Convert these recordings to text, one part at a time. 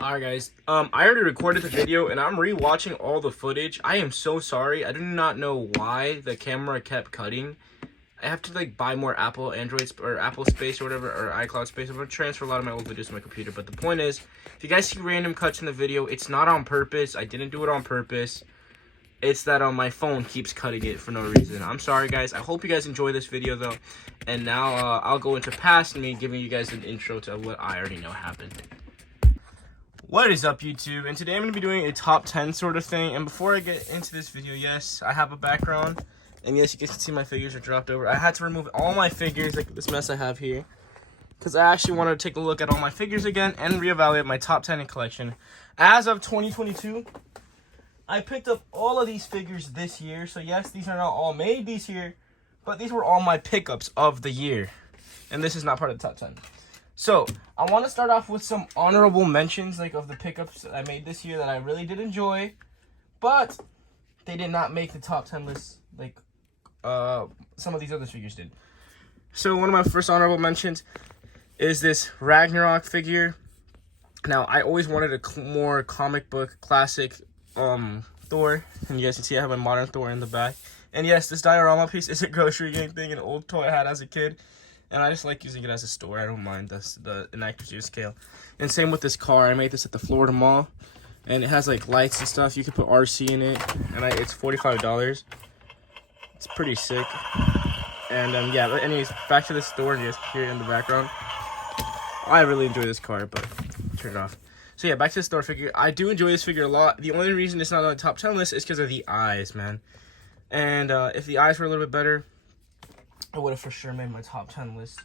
Alright guys, I already recorded the video and I'm re-watching all the footage. I am so sorry. I do not know why the camera kept cutting. I have to like buy more Apple space or whatever, or iCloud space. I'm gonna transfer a lot of my old videos to my computer. But the point is, if you guys see random cuts in the video, it's not on purpose. I didn't do it on purpose. It's that my phone keeps cutting it for no reason. I'm sorry guys. I hope you guys enjoy this video though. And now I'll go into past me giving you guys an intro to what I already know happened. What is up YouTube, and today I'm going to be doing a top 10 sort of thing. And before I get into this video, yes, I have a background, and yes, you guys can see my figures are dropped over. I had to remove all my figures, like this mess I have here, because I actually wanted to take a look at all my figures again and reevaluate my top 10 in collection. As of 2022, I picked up all of these figures this year, so yes, these are not all made this year, but these were all my pickups of the year, and this is not part of the top 10. So, I want to start off with some honorable mentions, like, of the pickups that I made this year that I really did enjoy, but they did not make the top 10 list, like, some of these other figures did. So, one of my first honorable mentions is this Ragnarok figure. Now, I always wanted a more comic book, classic, Thor, and you guys can see I have my modern Thor in the back. And yes, this diorama piece is a grocery gang thing, an old toy I had as a kid. And I just like using it as a store. I don't mind the inaccuracy scale. And same with this car. I made this at the Florida Mall. And it has like lights and stuff. You can put RC in it. And it's $45. It's pretty sick. And yeah, but anyways, back to the store. And you guys can hear it in the background. I really enjoy this car, but turn it off. So yeah, back to the store figure. I do enjoy this figure a lot. The only reason it's not on the top 10 list is because of the eyes, man. And if the eyes were a little bit better, I would have for sure made my top 10 list.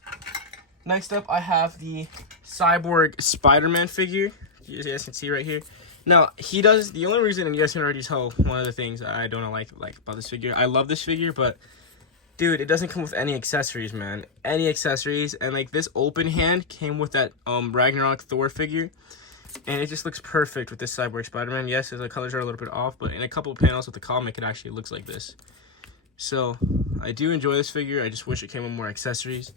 Next up, I have the Cyborg Spider-Man figure. You guys can see right here. Now, he does, the only reason, and you guys can already tell, one of the things I don't like about this figure. I love this figure, but, dude, it doesn't come with any accessories, man. Any accessories. And, like, this open hand came with that Ragnarok Thor figure. And it just looks perfect with this Cyborg Spider-Man. Yes, the colors are a little bit off, but in a couple of panels with the comic, it actually looks like this. So, I do enjoy this figure. I just wish it came with more accessories.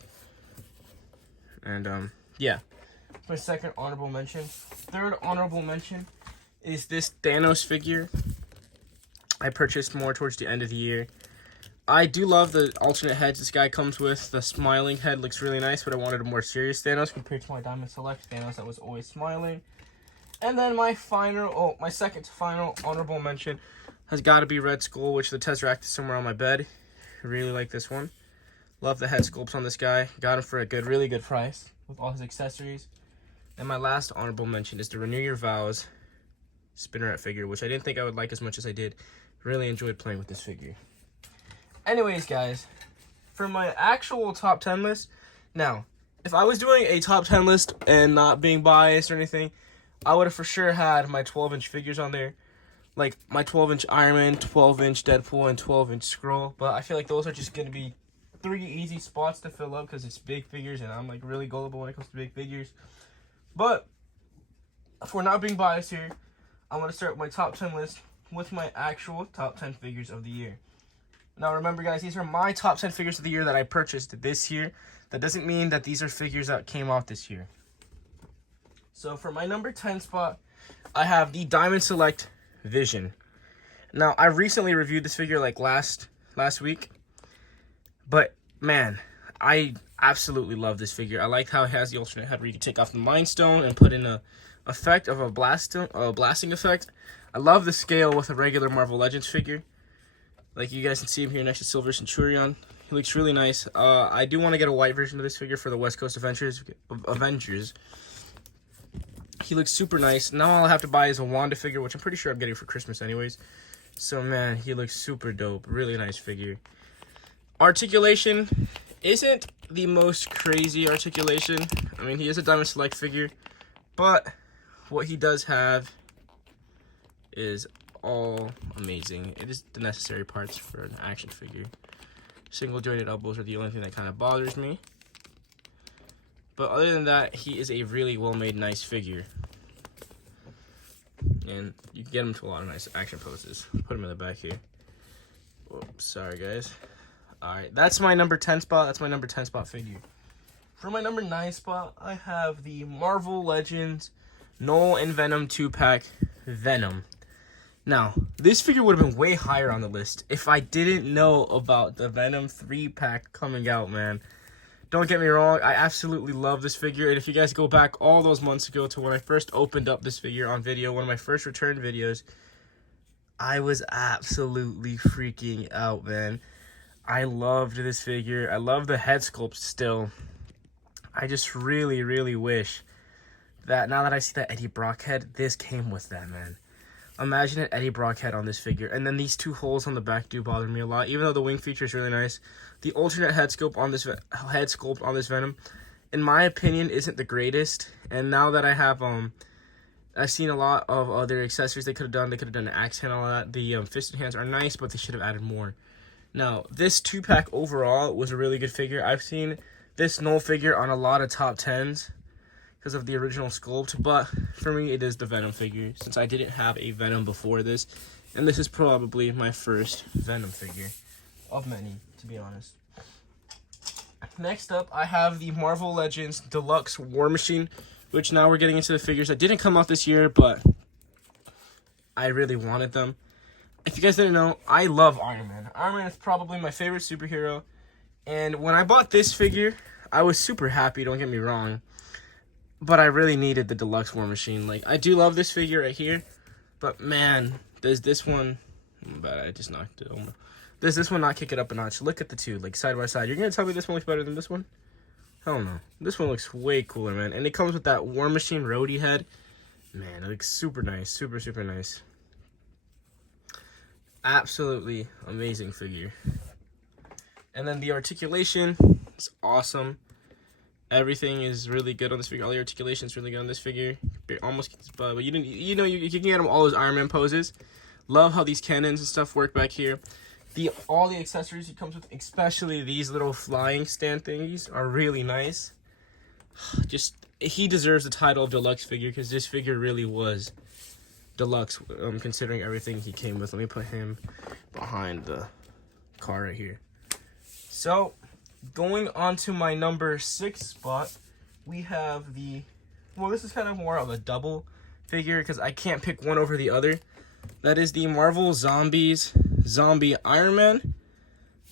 And, yeah. My second honorable mention. Third honorable mention is this Thanos figure. I purchased more towards the end of the year. I do love the alternate heads this guy comes with. The smiling head looks really nice, but I wanted a more serious Thanos compared to my Diamond Select Thanos that was always smiling. And then my second to final honorable mention has got to be Red Skull, which the Tesseract is somewhere on my bed. I really like this one. Love the head sculpts on this guy. Got him for a really good price with all his accessories. And my last honorable mention is the Renew Your Vows Spinneret figure, which I didn't think I would like as much as I did. Really enjoyed playing with this figure. Anyways, guys, for my actual top 10 list, now, if I was doing a top 10 list and not being biased or anything, I would have for sure had my 12-inch figures on there. Like, my 12-inch Iron Man, 12-inch Deadpool, and 12-inch Skrull. But I feel like those are just going to be 3 easy spots to fill up because it's big figures, and I'm, like, really gullible when it comes to big figures. But, if we're not being biased here, I'm going to start my top 10 list with my actual top 10 figures of the year. Now, remember, guys, these are my top 10 figures of the year that I purchased this year. That doesn't mean that these are figures that came out this year. So, for my number 10 spot, I have the Diamond Select Vision. Now, I recently reviewed this figure like last week, but man, I absolutely love this figure. I like how it has the alternate head where you can take off the Mind Stone and put in a effect of a blasting effect. I love the scale with a regular Marvel Legends figure. Like you guys can see him here next to Silver Centurion. He looks really nice. I do want to get a white version of this figure for the West Coast Avengers. He looks super nice. Now all I have to buy is a Wanda figure, which I'm pretty sure I'm getting for Christmas anyways. So, man, he looks super dope. Really nice figure. Articulation isn't the most crazy articulation. I mean, he is a Diamond Select figure. But what he does have is all amazing. It is the necessary parts for an action figure. Single jointed elbows are the only thing that kind of bothers me. But other than that, he is a really well-made, nice figure. And you can get him to a lot of nice action poses. Put him in the back here. Oops, sorry, guys. Alright, that's my number 10 spot. That's my number 10 spot figure. For my number 9 spot, I have the Marvel Legends Null and Venom 2-pack Venom. Now, this figure would have been way higher on the list if I didn't know about the Venom 3-pack coming out, man. Don't get me wrong, I absolutely love this figure, and if you guys go back all those months ago to when I first opened up this figure on video, one of my first return videos, I was absolutely freaking out, man. I loved this figure. I love the head sculpt still. I just really, really wish that now that I see that Eddie Brock head, this came with that, man. Imagine an Eddie Brock head on this figure. And then these two holes on the back do bother me a lot, even though the wing feature is really nice. The alternate head sculpt on this Venom, in my opinion, isn't the greatest. And now that I have I've seen a lot of other accessories they could have done. They could have done an axe hand and all that. The fisted hands are nice, but they should have added more. Now, this 2-pack overall was a really good figure. I've seen this Null figure on a lot of top 10s because of the original sculpt, but for me, it is the Venom figure, since I didn't have a Venom before this, and this is probably my first Venom figure, of many, to be honest. Next up, I have the Marvel Legends Deluxe War Machine, which now we're getting into the figures that didn't come out this year, but I really wanted them. If you guys didn't know, I love Iron Man. Iron Man is probably my favorite superhero, and when I bought this figure, I was super happy, don't get me wrong. But I really needed the Deluxe War Machine. Like, I do love this figure right here. But, man, does this one... But I just knocked it over. Does this one not kick it up a notch? Look at the two, like, side by side. You're going to tell me this one looks better than this one? Hell no. This one looks way cooler, man. And it comes with that War Machine Rhodey head. Man, it looks super nice. Super, super nice. Absolutely amazing figure. And then the articulation is awesome. Everything is really good on this figure. All the articulation is really good on this figure. Almost gets his butt, but you can get him all those Iron Man poses. Love how these cannons and stuff work back here. All the accessories he comes with, especially these little flying stand thingies, are really nice. Just, he deserves the title of deluxe figure because this figure really was deluxe, considering everything he came with. Let me put him behind the car right here. So, going on to my number 6 spot, we have the... Well, this is kind of more of a double figure because I can't pick one over the other. That is the Marvel Zombies Zombie Iron Man.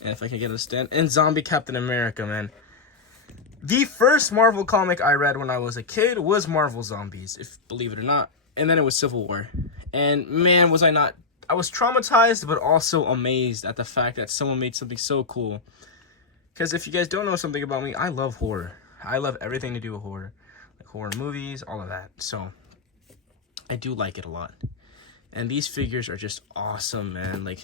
And if I can get a stand. And Zombie Captain America, man. The first Marvel comic I read when I was a kid was Marvel Zombies, if believe it or not. And then it was Civil War. And man, was I not... I was traumatized, but also amazed at the fact that someone made something so cool. Because if you guys don't know something about me, I love horror. I love everything to do with horror. Like horror movies, all of that. So, I do like it a lot. And these figures are just awesome, man. Like,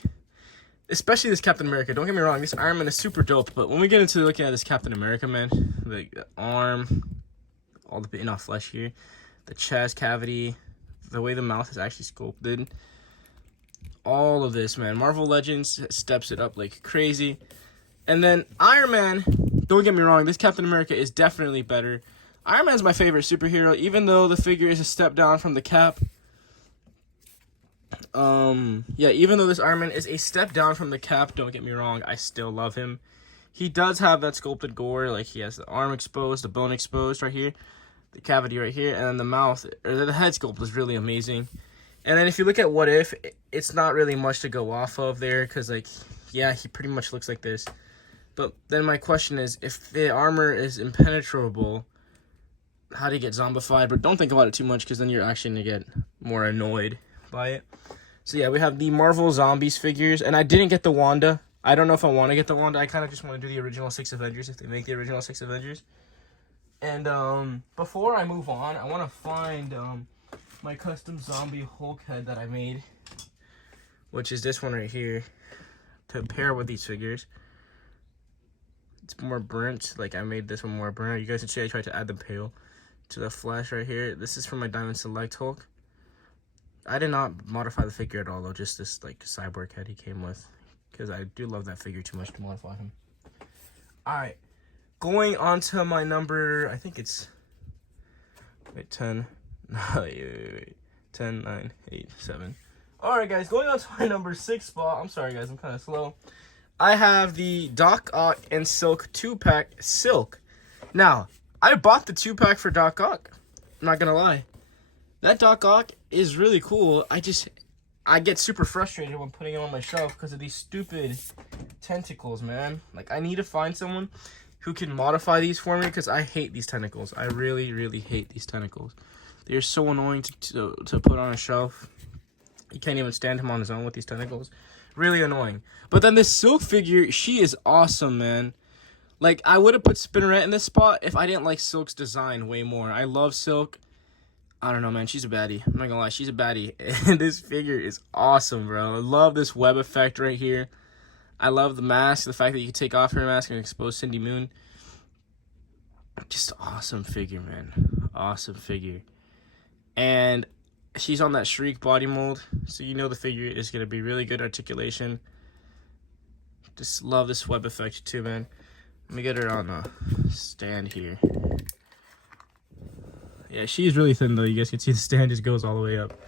especially this Captain America. Don't get me wrong, this Iron Man is super dope. But when we get into looking at this Captain America, man, like the arm, all the bit enough flesh here, the chest cavity, the way the mouth is actually sculpted. All of this, man. Marvel Legends steps it up like crazy. And then Iron Man, don't get me wrong, this Captain America is definitely better. Iron Man's my favorite superhero, even though the figure is a step down from the Cap. Yeah, even though this Iron Man is a step down from the Cap, don't get me wrong, I still love him. He does have that sculpted gore, like he has the arm exposed, the bone exposed right here, the cavity right here, and then the mouth, or the head sculpt is really amazing. And then if you look at What If, it's not really much to go off of there, because, like, yeah, he pretty much looks like this. But then my question is, if the armor is impenetrable, how do you get zombified? But don't think about it too much, because then you're actually going to get more annoyed by it. So yeah, we have the Marvel Zombies figures, and I didn't get the Wanda. I don't know if I want to get the Wanda. I kind of just want to do the original 6 Avengers, if they make the original 6 Avengers. And before I move on, I want to find my custom zombie Hulk head that I made, which is this one right here, to pair with these figures. It's more burnt, like I made this one more burnt. You guys can see I tried to add the pale to the flash right here. This is from my Diamond Select Hulk. I did not modify the figure at all, though, just this like cyborg head he came with, because I do love that figure too much to modify him. Alright, going on to my number, I think it's, wait, 10, wait, 10, 9, 8, 7. Alright guys, going on to my number 6 spot, I'm sorry guys, I'm kind of slow. I have the Doc Ock and Silk 2-pack Silk. Now, I bought the 2-pack for Doc Ock, I'm not gonna lie. That Doc Ock is really cool. I get super frustrated when putting it on my shelf because of these stupid tentacles, man. Like, I need to find someone who can modify these for me because I hate these tentacles. I really, really hate these tentacles. They're so annoying to put on a shelf. You can't even stand him on his own with these tentacles. Really annoying. But then this Silk figure, she is awesome, man. Like, I would have put Spinneret in this spot if I didn't like Silk's design way more. I love Silk. I don't know, man. She's a baddie. I'm not gonna lie. She's a baddie. And this figure is awesome, bro. I love this web effect right here. I love the mask. The fact that you can take off her mask and expose Cindy Moon. Just awesome figure, man. Awesome figure. And she's on that Shriek body mold. So you know the figure is going to be really good articulation. Just love this web effect too, man. Let me get her on a stand here. Yeah, she's really thin though. You guys can see the stand just goes all the way up.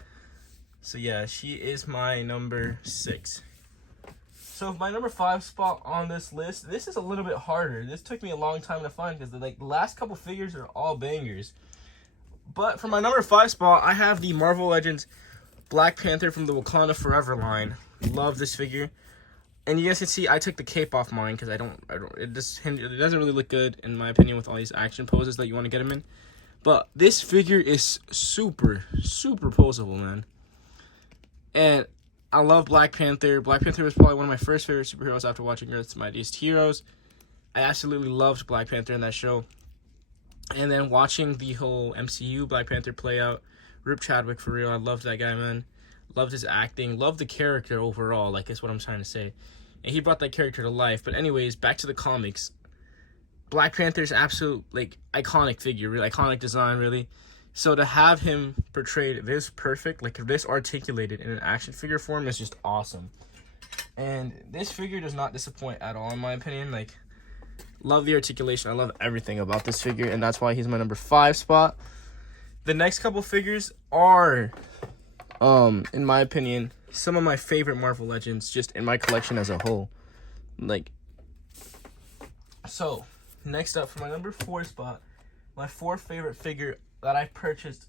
So yeah, she is my number 6. So my number 5 spot on this list, this is a little bit harder. This took me a long time to find because the last couple figures are all bangers. But for my number 5 spot, I have the Marvel Legends Black Panther from the Wakanda Forever line. Love this figure. And you guys can see I took the cape off mine because it doesn't really look good in my opinion with all these action poses that you want to get him in. But this figure is super, super poseable, man. And I love Black Panther. Black Panther was probably one of my first favorite superheroes after watching Earth's Mightiest Heroes. I absolutely loved Black Panther in that show. And then watching the whole MCU Black Panther play out, Rip Chadwick for real. I loved that guy, man. Loved his acting. Loved the character overall. Like, that's what I'm trying to say. And he brought that character to life. But anyways, back to the comics. Black Panther's absolute, like, iconic figure, really iconic design, really. So to have him portrayed this perfect, like this articulated in an action figure form is just awesome. And this figure does not disappoint at all, in my opinion. Like, love the articulation. I love everything about this figure, and that's why he's my number 5 spot. The next couple figures are, in my opinion, some of my favorite Marvel Legends just in my collection as a whole. Like, so next up for my number 4 spot, my 4th favorite figure that I purchased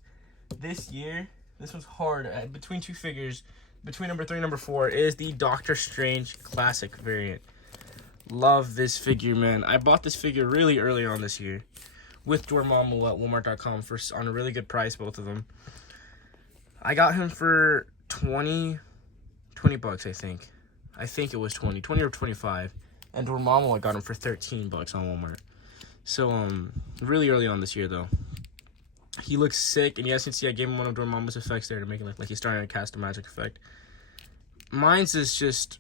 this year. This was hard between 2 figures, between number 3 and number 4, is the Doctor Strange Classic variant. Love this figure, man. I bought this figure really early on this year with Dormammu at Walmart.com on a really good price, both of them. I got him for 20 bucks, I think. I think it was 20 or 25. And Dormammu, I got him for 13 bucks on Walmart. So, really early on this year, though. He looks sick, and you guys can see I gave him one of Dormammu's effects there to make it look like he's starting to cast a magic effect. Mine's is just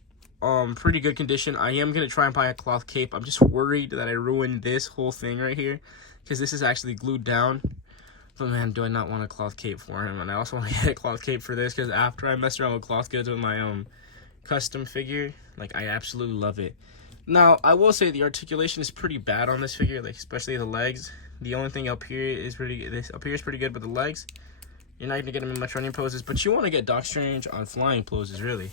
pretty good condition. I am going to try and buy a cloth cape. I'm just worried that I ruined this whole thing right here because this is actually glued down. But man, do I not want a cloth cape for him. And I also want to get a cloth cape for this because after I messed around with cloth goods with my custom figure, like, I absolutely love it. Now, I will say the articulation is pretty bad on this figure, like especially the legs. The only thing up here is pretty good, but the legs, you're not going to get them in much running poses. But you want to get Doc Strange on flying poses, really.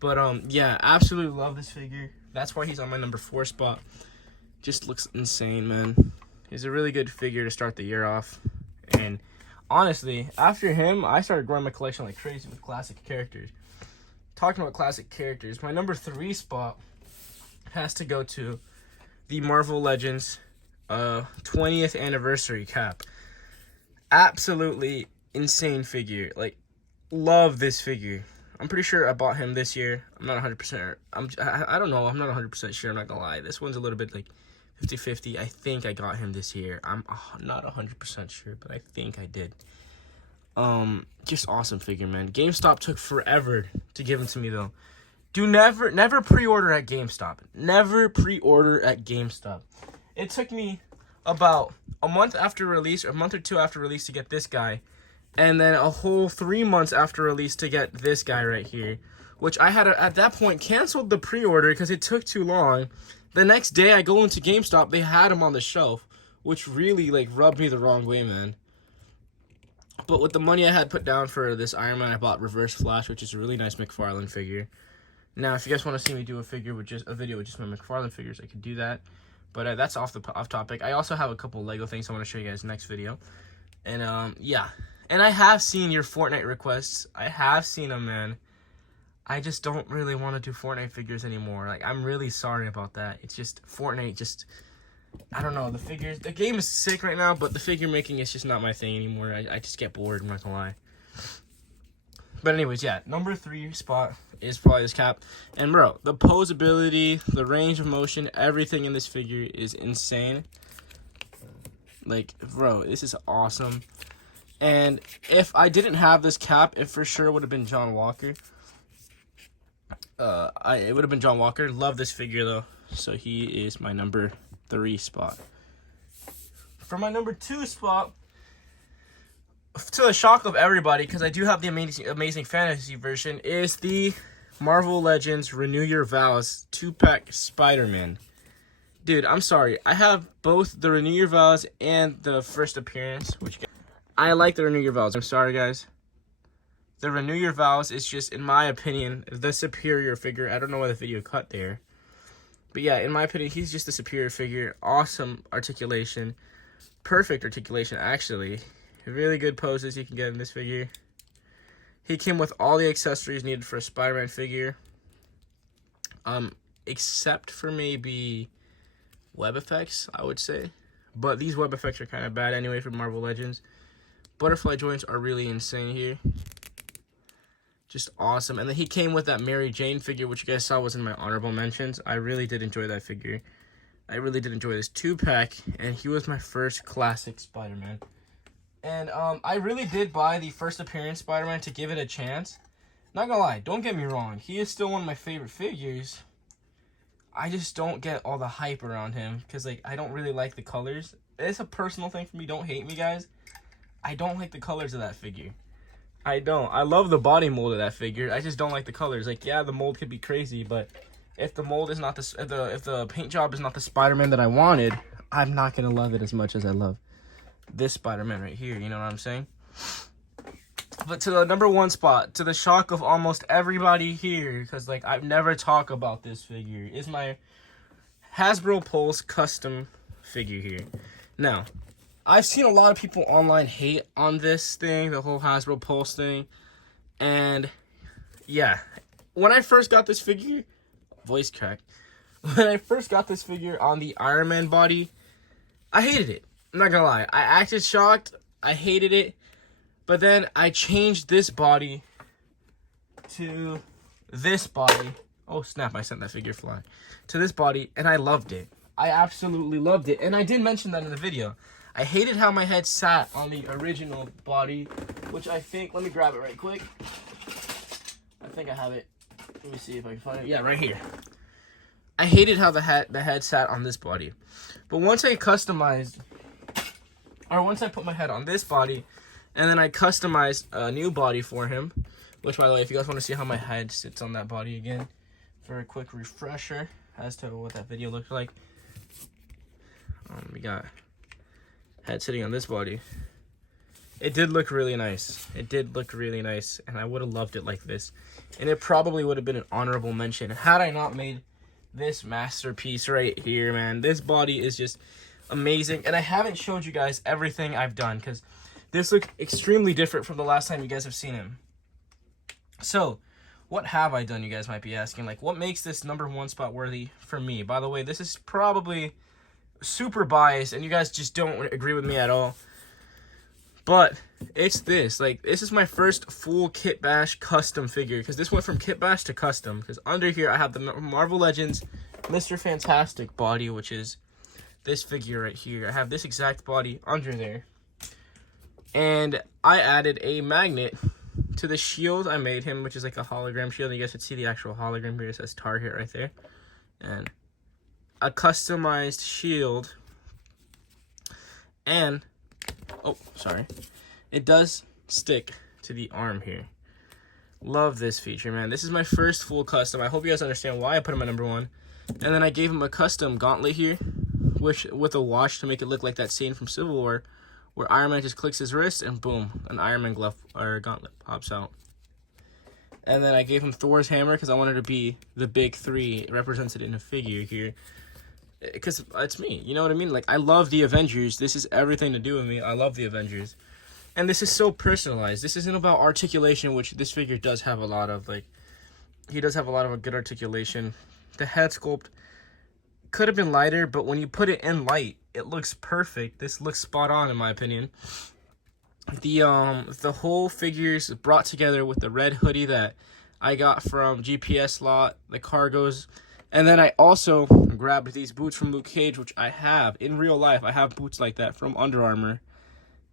But, yeah, absolutely love this figure. That's why he's on my number 4 spot. Just looks insane, man. He's a really good figure to start the year off. And, honestly, after him, I started growing my collection like crazy with classic characters. Talking about classic characters, my number 3 spot has to go to the Marvel Legends 20th anniversary cap. Absolutely insane figure. Like, love this figure. I'm pretty sure I bought him this year. I'm not 100%. I don't know. I'm not 100% sure. I'm not gonna lie. This one's a little bit like 50-50. I think I got him this year. I'm not 100% sure, but I think I did. Just awesome figure, man. GameStop took forever to give him to me though. Never pre-order at GameStop. Never pre-order at GameStop. It took me about a month after release, or a month or 2 after release to get this guy. And then a whole 3 months after release to get this guy right here. Which I had, at that point, canceled the pre-order because it took too long. The next day I go into GameStop, they had him on the shelf. Which really, like, rubbed me the wrong way, man. But with the money I had put down for this Iron Man, I bought Reverse Flash, which is a really nice McFarlane figure. Now, if you guys want to see me do a video with just my McFarlane figures, I could do that. But that's off topic. I also have a couple Lego things I want to show you guys next video. And yeah. And I have seen your Fortnite requests. I have seen them, man. I just don't really want to do Fortnite figures anymore. Like, I'm really sorry about that. It's just, Fortnite just, I don't know, the game is sick right now, but the figure making is just not my thing anymore. I just get bored, I'm not gonna lie. But anyways, yeah, number 3 spot is probably this cap. And bro, the posability, the range of motion, everything in this figure is insane. Like, bro, this is awesome. And if I didn't have this cap, it for sure would have been John Walker. It would have been John Walker. Love this figure though. So he is my number 3 spot. For my number 2 spot, to the shock of everybody, because I do have the Amazing Fantasy version, is the Marvel Legends Renew Your Vows 2-pack Spider-Man. Dude, I'm sorry. I have both the Renew Your Vows and the first appearance, which I like the Renew Your Vows. I'm sorry, guys. The Renew Your Vows is just, in my opinion, the superior figure. I don't know why the video cut there. But yeah, in my opinion, he's just the superior figure. Awesome articulation. Perfect articulation, actually. Really good poses you can get in this figure. He came with all the accessories needed for a Spider-Man figure. Except for maybe web effects, I would say. But these web effects are kind of bad anyway for Marvel Legends. Butterfly joints are really insane here. Just awesome. And then he came with that Mary Jane figure, which you guys saw was in my honorable mentions. I really did enjoy that figure. I really did enjoy this 2-pack, and he was my first classic Spider-Man. And I really did buy the first appearance Spider-Man to give it a chance. Not gonna lie, don't get me wrong. He is still one of my favorite figures. I just don't get all the hype around him because, like, I don't really like the colors. It's a personal thing for me. Don't hate me, guys. I don't like the colors of that figure. I don't. I love the body mold of that figure. I just don't like the colors. Like, yeah, the mold could be crazy, but if the mold is not if the paint job is not the Spider-Man that I wanted, I'm not gonna love it as much as I love this Spider-Man right here. You know what I'm saying? But to the number 1 spot, to the shock of almost everybody here, because like I've never talked about this figure, is my Hasbro Pulse custom figure here. Now, I've seen a lot of people online hate on this thing, the whole Hasbro Pulse thing. And yeah, when I first got this figure, voice crack. When I first got this figure on the Iron Man body, I hated it. I'm not gonna lie. I acted shocked. I hated it. But then I changed this body to this body. Oh snap, I sent that figure flying. To this body, and I loved it. I absolutely loved it. And I did mention that in the video. I hated how my head sat on the original body, which I think, let me grab it right quick. I think I have it. Let me see if I can find it. Yeah, right here. I hated how the head sat on this body. But once I put my head on this body, and then I customized a new body for him, which, by the way, if you guys want to see how my head sits on that body again, for a quick refresher as to what that video looked like. We got head sitting on this body. It did look really nice. It did look really nice, and I would have loved it like this. And it probably would have been an honorable mention had I not made this masterpiece right here, man. This body is just amazing, and I haven't showed you guys everything I've done because this looks extremely different from the last time you guys have seen him. So, what have I done, you guys might be asking? Like, what makes this number 1 spot worthy for me? By the way, this is probably super biased, and you guys just don't agree with me at all. But it's this. Like, this is my first full Kit Bash custom figure, because this went from Kit Bash to custom. Because under here, I have the Marvel Legends Mr. Fantastic body, which is this figure right here. I have this exact body under there. And I added a magnet to the shield I made him, which is like a hologram shield. And you guys can see the actual hologram here. It says Target right there. And a customized shield. And, oh, sorry. It does stick to the arm here. Love this feature, man. This is my first full custom. I hope you guys understand why I put him at number 1. And then I gave him a custom gauntlet here, which with a watch to make it look like that scene from Civil War, where Iron Man just clicks his wrist and boom, an Iron Man glove or gauntlet pops out. And then I gave him Thor's hammer because I wanted to be the big 3 represented in a figure here. Because it's me, you know what I mean? Like, I love the Avengers. This is everything to do with me. I love the Avengers. And this is so personalized. This isn't about articulation, which this figure does have a lot of. Like, he does have a lot of a good articulation. The head sculpt could have been lighter, but when you put it in light, it looks perfect. This looks spot on, in my opinion. The whole figure is brought together with the red hoodie that I got from GPS Lot, the cargos, and then I also grabbed these boots from Luke Cage, which I have in real life. I have boots like that from Under Armour,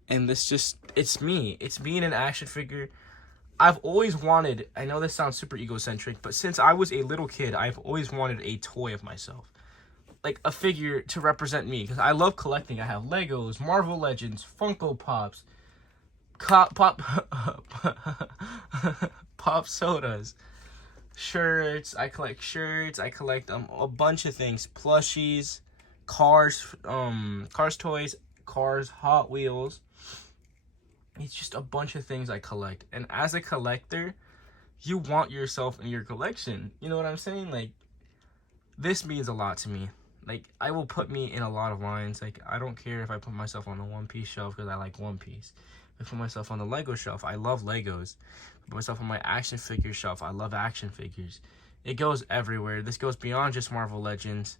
and this just, it's me. It's me in an action figure. I've always wanted, I know this sounds super egocentric, but since I was a little kid, I've always wanted a toy of myself. Like a figure to represent me, because I love collecting. I have Legos, Marvel Legends, Funko Pops, pop sodas, shirts. I collect shirts. I collect a bunch of things, plushies, cars toys, cars, Hot Wheels. It's just a bunch of things I collect. And as a collector, you want yourself in your collection. You know what I'm saying? Like, this means a lot to me. Like, I will put me in a lot of lines. Like, I don't care if I put myself on the One Piece shelf because I like One Piece. If I put myself on the Lego shelf, I love Legos. If I put myself on my action figure shelf, I love action figures. It goes everywhere. This goes beyond just Marvel Legends.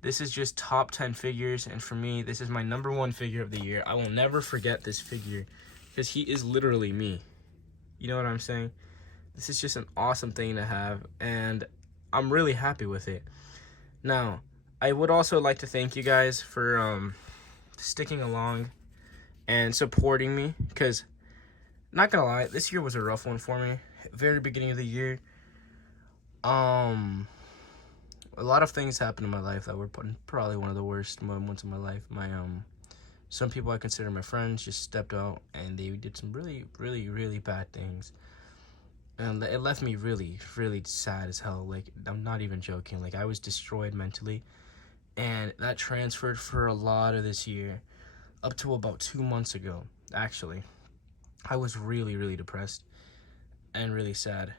This is just top 10 figures, and for me, this is my #1 figure of the year. I will never forget this figure because he is literally me. You know what I'm saying? This is just an awesome thing to have, and I'm really happy with it. Now, I would also like to thank you guys for sticking along and supporting me, because, not gonna lie, this year was a rough one for me. Very beginning of the year, a lot of things happened in my life that were probably one of the worst moments of my life. Some people I consider my friends just stepped out and they did some really, really, really bad things. And it left me really, really sad as hell. Like, I'm not even joking. Like, I was destroyed mentally. And that transferred for a lot of this year. Up to about 2 months ago, actually. I was really, really depressed. And really sad.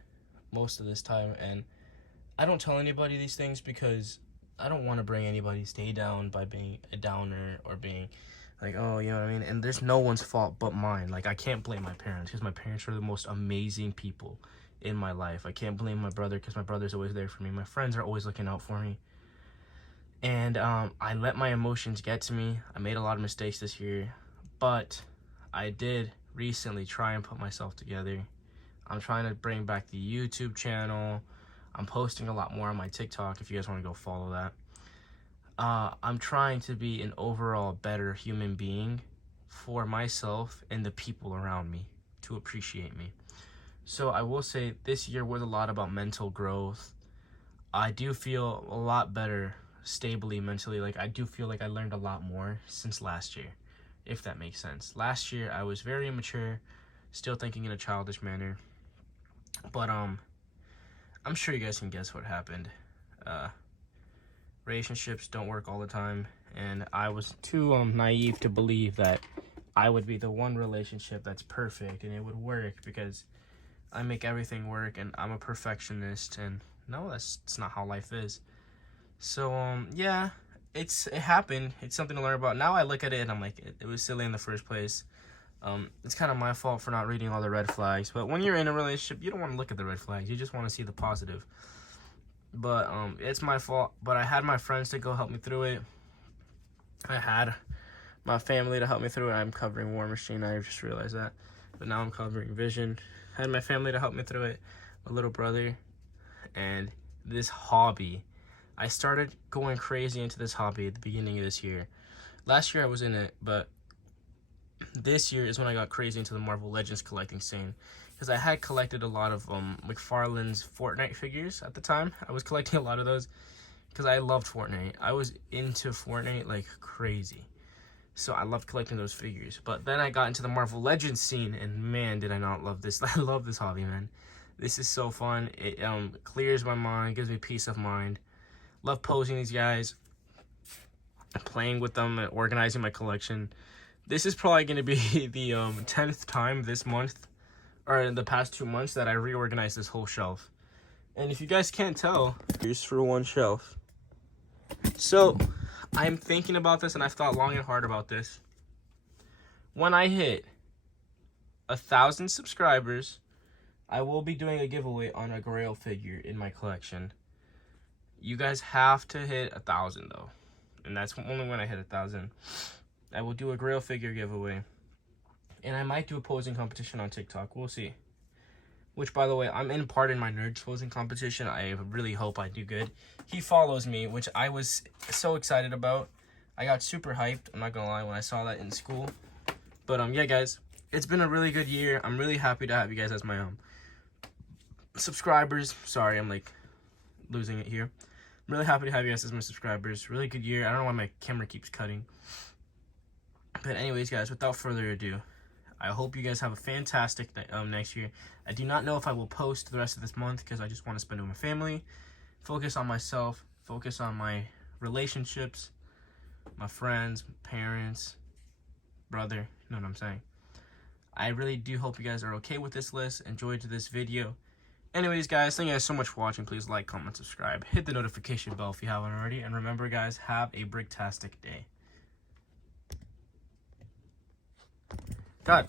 Most of this time. And I don't tell anybody these things because I don't want to bring anybody's day down by being a downer. Or being like, oh, you know what I mean? And there's no one's fault but mine. Like, I can't blame my parents because my parents are the most amazing people in my life. I can't blame my brother because my brother's always there for me. My friends are always looking out for me. And I let my emotions get to me. I made a lot of mistakes this year. But I did recently try and put myself together. I'm trying to bring back the YouTube channel. I'm posting a lot more on my TikTok if you guys want to go follow that. I'm trying to be an overall better human being for myself and the people around me to appreciate me. So I will say this year was a lot about mental growth. I do feel a lot better stably mentally. Like, I do feel like I learned a lot more since last year, if that makes sense. Last year I was very immature, still thinking in a childish manner. But I'm sure you guys can guess what happened. Relationships don't work all the time, and I was too naive to believe that I would be the one relationship that's perfect and it would work, because I make everything work and I'm a perfectionist, and no, that's not how life is. So yeah, it happened. It's something to learn about. Now I look at it and I'm like, it was silly in the first place. It's kind of my fault for not reading all the red flags, but when you're in a relationship, you don't want to look at the red flags. You just want to see the positive. But it's my fault. But I had my friends to go help me through it. I had my family to help me through it. I'm covering War Machine. I just realized that. But now I'm covering Vision. I had my family to help me through it. My little brother. And this hobby. I started going crazy into this hobby at the beginning of this year. Last year I was in it, but this year is when I got crazy into the Marvel Legends collecting scene. Because I had collected a lot of McFarlane's Fortnite figures at the time. I was collecting a lot of those because I loved Fortnite. I was into Fortnite like crazy. So I loved collecting those figures. But then I got into the Marvel Legends scene, and man, did I not love this. I love this hobby, man. This is so fun. It clears my mind, gives me peace of mind. Love posing these guys, playing with them, and organizing my collection. This is probably going to be the 10th time this month, or in the past 2 months, that I reorganized this whole shelf. And if you guys can't tell, here's for one shelf. So, I'm thinking about this, and I've thought long and hard about this. When I hit 1,000 subscribers, I will be doing a giveaway on a Grail figure in my collection. You guys have to hit 1,000 though, and that's only when I hit 1,000. I will do a Grail figure giveaway, and I might do a posing competition on TikTok. We'll see. Which, by the way, I'm in part in my nerd posing competition. I really hope I do good. He follows me, which I was so excited about. I got super hyped, I'm not gonna lie, when I saw that in school. But yeah, guys, it's been a really good year. I'm really happy to have you guys as my subscribers. Sorry, I'm like losing it here. I'm really happy to have you guys as my subscribers. Really good year. I don't know why my camera keeps cutting. But anyways, guys, without further ado, I hope you guys have a fantastic next year. I do not know if I will post the rest of this month because I just want to spend it with my family, focus on myself, focus on my relationships, my friends, parents, brother, you know what I'm saying. I really do hope you guys are okay with this list, enjoyed this video. Anyways, guys, thank you guys so much for watching. Please like, comment, subscribe, hit the notification bell if you haven't already, and remember, guys, have a bricktastic day. God,